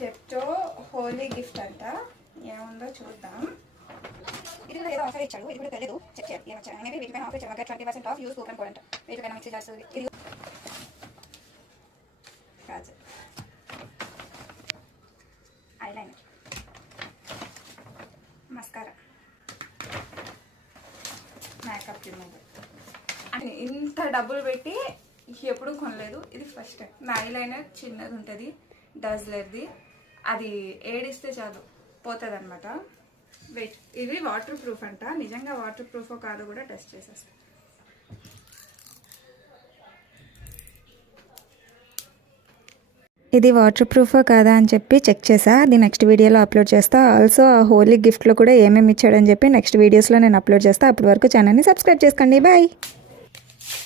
Zepto Holi gift అంట, ఏముందో చూద్దాం. ఇది కూడా ఏదో ఆఫర్ ఇచ్చాడు, ఇది కూడా తెలియదు, చెక్ చేయాలి ఏమొచ్చాను. మేబీ వీటిపైన ఆఫర్ ఇచ్చాడు, 20% ఆఫ్ యూస్ కూపన్ కోడ్ అంట. వీటిపైన మిక్సీ జార్స్ ఇది Kajal eyeliner, mascara, makeup remover. అని ఇంత డబ్బులు పెట్టి ఎప్పుడూ కొనలేదు, ఇది ఫస్ట్ టైం. నా ఐలైనర్ చిన్నది ఉంటుంది డజ్లర్ది, అది ఏడిస్తే చాలు పోతుంది అనమాట. వెయిట్, ఇది వాటర్ ప్రూఫ్ అంట, నిజంగా వాటర్ ప్రూఫ్ కాదో కూడా టెస్ట్ చేసేస్తాను. ఇది వాటర్ ప్రూఫ్ కాదా అని చెప్పి చెక్ చేసా, అది నెక్స్ట్ వీడియోలో అప్లోడ్ చేస్తా. ఆల్సో ఆ హోలీ గిఫ్ట్లో కూడా ఏమేమి ఇచ్చాడని చెప్పి నెక్స్ట్ వీడియోస్లో నేను అప్లోడ్ చేస్తా. అప్పటి వరకు ఛానల్ని సబ్స్క్రైబ్ చేసుకోండి. బాయ్.